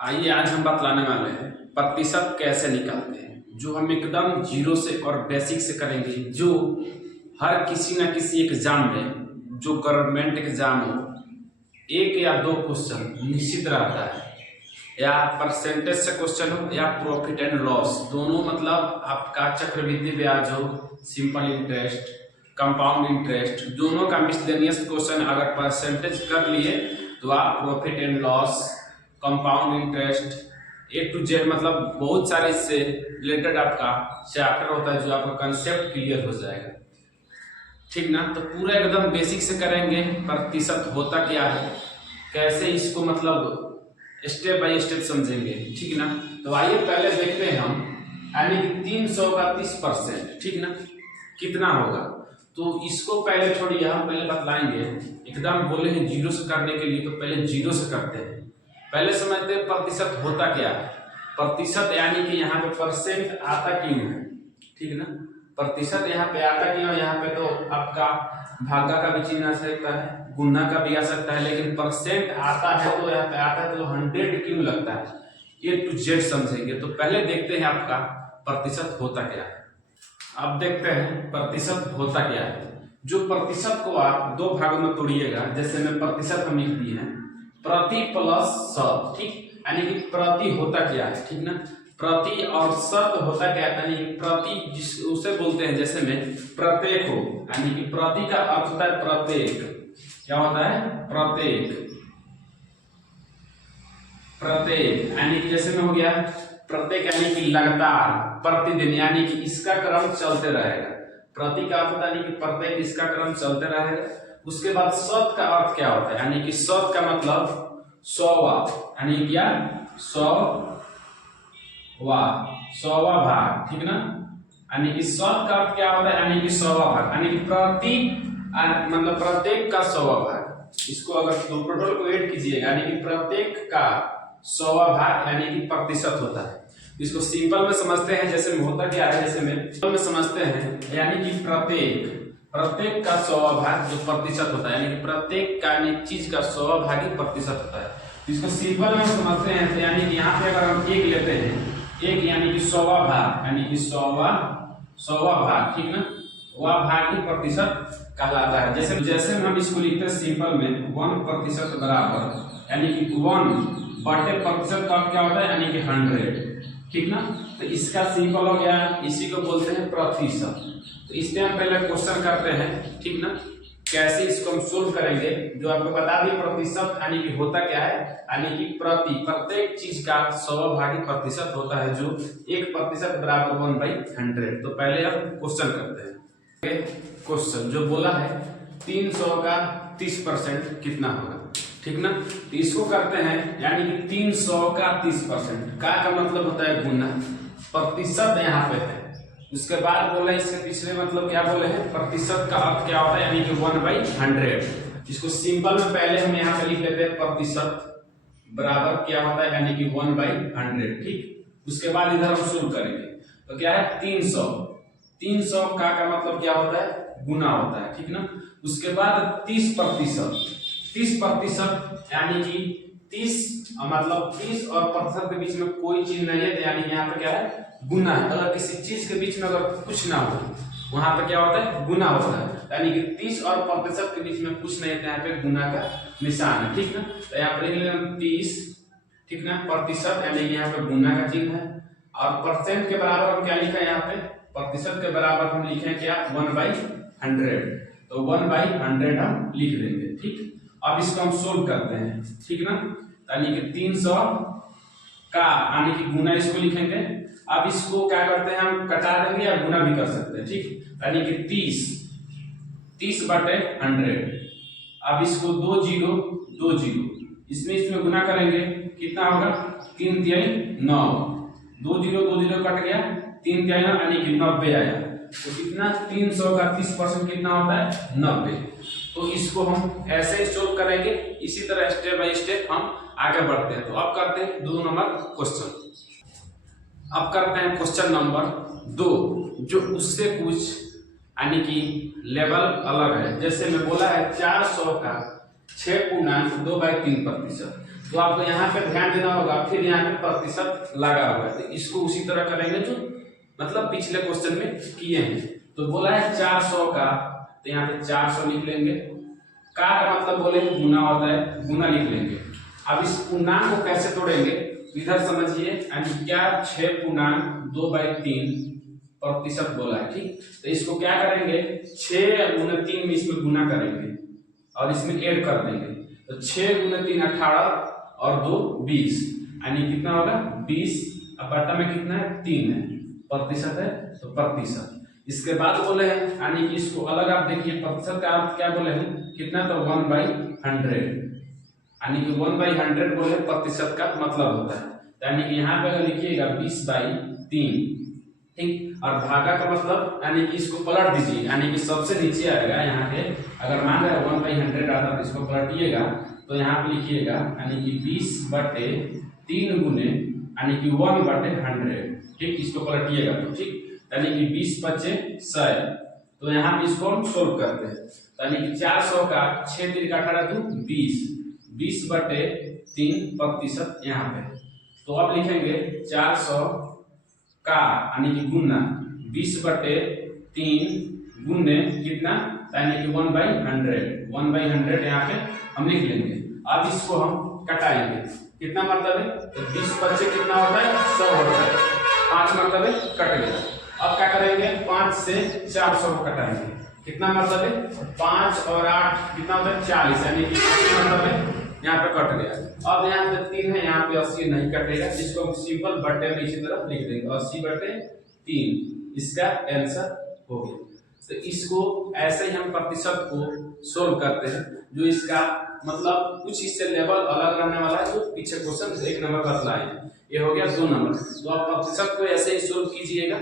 आइए आज हम बतलाने वाले हैं प्रतिशत कैसे निकालते हैं, जो हम एकदम जीरो से और बेसिक से करेंगे, जो हर किसी न किसी एग्जाम में, जो गवर्नमेंट एग्जाम हो, एक या दो क्वेश्चन निश्चित रहता है। या परसेंटेज से क्वेश्चन हो या प्रॉफिट एंड लॉस, दोनों मतलब आपका चक्रवृद्धि ब्याज हो, सिंपल इंटरेस्ट, कंपाउंड इंटरेस्ट, दोनों का मिसलेनियस क्वेश्चन अगर परसेंटेज कर लिए तो आप profit and loss, compound interest, A to Z मतलब बहुत सारे इससे रिलेटेड आपका चैप्टर होता है, जो आपका कंसेप्ट क्लियर हो जाएगा। ठीक ना। तो पूरा एकदम बेसिक से करेंगे। प्रतिशत होता क्या है, कैसे इसको मतलब स्टेप बाय स्टेप समझेंगे। ठीक ना। तो आइए पहले देखते हैं हम, यानी कि 300 का 30%, ठीक ना, कितना होगा। तो इसको पहले छोड़िए, हम पहले बतलाएंगे। एकदम बोले हैं जीरो से करने के लिए, तो पहले जीरो से करते हैं। पहले समझते हैं प्रतिशत होता क्या है। प्रतिशत यानी कि यहाँ पे परसेंट आता क्यों है, ठीक ना। प्रतिशत यहाँ पे आता क्यों है, यहाँ पे तो आपका भागा का भी चिन्ह आ सकता है, गुणा का भी आ सकता है, लेकिन परसेंट आता है तो यहाँ पे आता है तो 100 क्यों लगता है, ये टू जेड समझेंगे। तो पहले देखते हैं आपका प्रतिशत होता क्या है। अब देखते हैं प्रतिशत होता क्या है। जो प्रतिशत को आप दो भागों में तोड़िएगा, जैसे में प्रतिशत हम लिख दिए हैं प्रति प्लस शत, ठीक, यानी कि प्रति होता क्या है, ठीक ना। प्रति और शत होता क्या है, यानी प्रति जिस उसे बोलते हैं, जैसे में प्रत्येक हो, यानी कि प्रति का अर्थ होता है प्रत्येक, क्या होता है प्रत्येक, प्रत्येक यानी कि जैसे में हो गया प्रत्येक यानी कि लगातार, प्रतिदिन यानी कि इसका क्रम चलते रहेगा। प्रति का अर्थ होता है यानी कि प्रत्येक, इसका क्रम चलते रहेगा। उसके बाद शत का अर्थ क्या होता है, यानी कि शत का मतलब 100वां, यानी क्या 100वां भाग, ठीक ना। यानी कि शत का अर्थ क्या होता है, यानी कि 100वां भाग, यानी कि प्रति मतलब प्रत्येक का 100वां भाग। इसको अगर दो टोटल को ऐड कीजिएगा, यानी कि प्रत्येक का 100वां भाग यानी कि प्रतिशत होता है। इसको सिंपल में समझते हैं, जैसे में होता क्या है, जैसे में सिंपल में समझते हैं, यानी कि प्रत्येक का 100वां भाग जो प्रतिशत होता है, यानी कि प्रत्येक का चीज का 100वां भाग ही प्रतिशत होता है। इसको सिंपल में समझते हैं, तो यानी कि यहाँ पे अगर हम एक लेते हैं, एक यानी कि 100वां भाग, यानी कि 100वां भाग, ठीक ना, वह भाग ही प्रतिशत कहलाता है। जैसे हम इसको लिखते हैं सिंपल में 1% बराबर, यानी कि 1/प्रतिशत का क्या होता है, यानी कि 100, ठीक ना। तो इसका सिंपल हो गया, इसी को बोलते हैं प्रतिशत। तो इसमें हम पहले क्वेश्चन करते हैं, ठीक ना, कैसे इसको हम सोल्व करेंगे। जो आपको बता दिए प्रतिशत यानी कि होता क्या है, यानी कि प्रत्येक चीज का 100वां भाग ही प्रतिशत होता है, जो 1% बराबर 1/100। तो पहले हम क्वेश्चन करते हैं। क्वेश्चन जो बोला है 300 का 30% कितना होगा, ठीक ना। तो इसको करते हैं, यानी कि 300 का 30% का मतलब होता है गुना, प्रतिशत यहाँ पे है। उसके बाद बोले इसके पिछले मतलब क्या बोले हैं, प्रतिशत का अर्थ क्या होता है, यानी कि 1/100। इसको सिंपल में पहले हम यहाँ पे लिख लेते हैं प्रतिशत बराबर क्या होता है, यानी कि 1/100, ठीक। उसके बाद इधर हम शुरू करेंगे, तो क्या है 300 का मतलब क्या होता है, गुना होता है, ठीक ना। उसके बाद 30% यानी कि 30 मतलब 30 और प्रतिशत के बीच में कोई चीज नहीं है, तो यानी यहाँ पे क्या है गुना है। अगर किसी चीज के बीच में अगर कुछ ना हो, वहां पे क्या होता है गुना होता है, यानी कि 30 और प्रतिशत के बीच में कुछ नहीं है, यहाँ पे गुना का निशान है, ठीक ना। तो यहाँ पे 30, ठीक ना, प्रतिशत यानी कि यहाँ पे गुना का चिन्ह है, और परसेंट के बराबर हम क्या लिखा है, यहाँ पे प्रतिशत के बराबर हम लिखे क्या 1/100। तो 1/100 हम लिख देंगे, ठीक। अब इसको हम सोल्व करते हैं, ठीक ना। यानी कि 300 का यानी कि गुना इसको लिखेंगे। अब इसको क्या करते हैं, हम कटा देंगे या गुना भी कर सकते हैं, ठीक। यानी कि 30/100। अब इसको 2 0 इसमें गुना करेंगे, कितना होगा 3 3 9, 2 0 कट गया, 3 3 9 यानी कि 90 आया। तो कितना 300 का 30% कितना होता है 90। तो इसको हम ऐसे ही सोल्व करेंगे, इसी तरह स्टेप बाय स्टेप हम आगे बढ़ते हैं। तो अब करते हैं 2 नंबर क्वेश्चन। अब करते हैं क्वेश्चन नंबर 2, जो उससे कुछ यानी कि लेवल अलग है। जैसे मैं बोला है 400 का 6 पूर्णांक 2/3%। तो आपको यहाँ पे ध्यान देना होगा, फिर यहाँ पे प्रतिशत लगा हुआ है, तो इसको उसी तरह करेंगे जो मतलब पिछले क्वेश्चन में किए हैं। तो बोला है 400 का, तो यहाँ पे 400 लिख लेंगे। का मतलब बोलेंगे गुना होता है, गुना लिख लेंगे। अब इस पूर्णांक को कैसे तोड़ेंगे इधर समझिए, यानी क्या 6/2/3 प्रतिशत बोला है, ठीक। तो इसको क्या करेंगे 6 × 3 में इसमें गुना करेंगे और इसमें ऐड कर देंगे। तो 6 × 3 18 और 2 20, यानी कितना होगा 20। अब बटा में कितना है 3 है, प्रतिशत है तो प्रतिशत। इसके बाद बोले हैं, यानी कि इसको अलग आप देखिए, प्रतिशत का अर्थ क्या बोले हैं कितना, तो 1/100, यानी कि 1/100 बोले प्रतिशत का मतलब होता है। यानी कि यहाँ पे अगर लिखिएगा 20/3, ठीक। और भागा का मतलब यानी कि इसको पलट दीजिए, यानी कि सबसे नीचे आएगा यहाँ पे, अगर मान रहे 1/100 आता तो इसको पलटिएगा, तो यहाँ पे लिखिएगा यानी कि 20/3 गुने यानी कि 1/100, ठीक। इसको पलटिएगा तो ठीक, यानी कि 20 × 5 = 100। तो यहाँ पे इसको हम सोल्व करते हैं, यानी कि 400 का 6 × 3 = 18 तो 20, 20/3 प्रतिशत यहाँ पे। तो अब लिखेंगे 400 का यानी कि गुना 20/3 गुने कितना, यानी कि 1/100 यहाँ पे हम लिख लेंगे। अब इसको हम कटाएंगे, कितना मतलब है, तो 20 × 5 कितना होता है 100 होता है, 5 मरतबे कट गया। अब क्या करेंगे 5 से 400 को कटाएंगे, कितना मतलब है 5 और 8 कितना होता है 40, यानी कि 80 मरतबे यहाँ पे कट गया। अब यहाँ पे 3 है, यहाँ पे 80 नहीं कटेगा, इसको हम सिंपल बट्टे में इसी तरफ लिख देंगे 80/3, इसका आंसर हो गया। तो इसको ऐसे ही हम प्रतिशत को सोल्व करते हैं, जो इसका मतलब कुछ इससे लेवल अलग रहने वाला है, जो पीछे क्वेश्चन 1 नंबर बतलाए हैं। ये हो गया 2 नंबर। तो आप प्रतिशत को ऐसे ही सोल्व कीजिएगा।